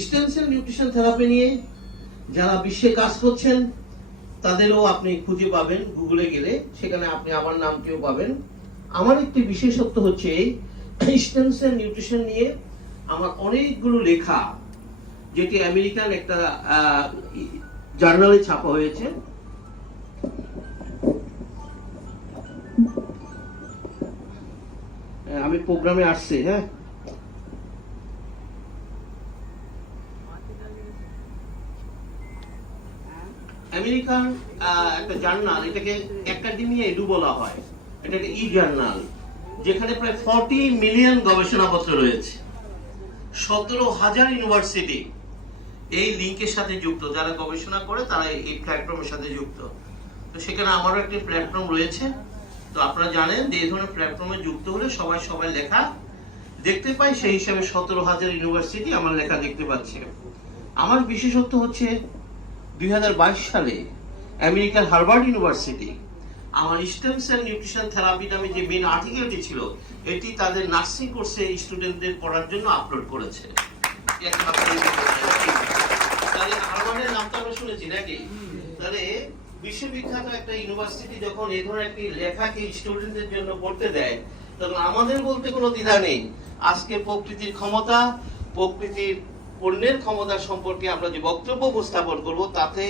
Stem cell nutrition therapy নিয়ে যারা বিশ্বে কাজ করছেন তাদেরও আপনি খুঁজে পাবেন গুগলে গেলে, সেখানে আপনি আমার নামটিও পাবেন। আমার একটি বিশেষত্ব হচ্ছে এই স্টেম সেল নিউট্রিশন নিয়ে আমার অনেকগুলো লেখা, যেটি আমেরিকান একটা জার্নালে ছাপা হয়েছে। আমি প্রোগ্রামে আসছি, হ্যাঁ, আমেরিকান একটা জার্নাল, এটাকে একাডেমিয়া এডু বলা হয়, এটাকে ই জার্নাল, যেখানে প্রায় 40 মিলিয়ন গবেষণাপত্র রয়েছে, 17,000 ইউনিভার্সিটি এই লিংকের সাথে যুক্ত। যারা গবেষণা করে তারা এই প্ল্যাটফর্মের সাথে যুক্ত। তো সেখানে আমারও একটি প্ল্যাটফর্ম রয়েছে। তো আপনারা জানেন যে এই ধরনের প্ল্যাটফর্মে যুক্ত হলে সবাই লেখা দেখতে পায়, সেই হিসাবে 17,000 ইউনিভার্সিটি আমার লেখা দেখতে পাচ্ছে। আমার বিশেষত্ব হচ্ছে 2022 সালে আমেরিকার হার্ভার্ড ইউনিভার্সিটি আমার স্টেম সেল নিউট্রিশন থেরাপি নামে যে মেইন আর্টিকেলটি ছিল, এটি তাদের নার্সিং কোর্সে স্টুডেন্টদের পড়ার জন্য আপলোড করেছে। তাহলে হার্ভার্ডের নামটা আমরা শুনেছি নাকি? তাহলে বিশ্ববিখ্যাত একটা ইউনিভার্সিটি যখন এই ধরনের একটি লেখাকে স্টুডেন্টদের জন্য পড়তে দেয়, তখন আমাদের বলতে কোনো দ্বিধা নেই। আজকে প্রকৃতির ক্ষমতা, প্রকৃতির পণ্যের ক্ষমতা সম্পর্কে আমরা যে বক্তব্য উপস্থাপন করব, তাতে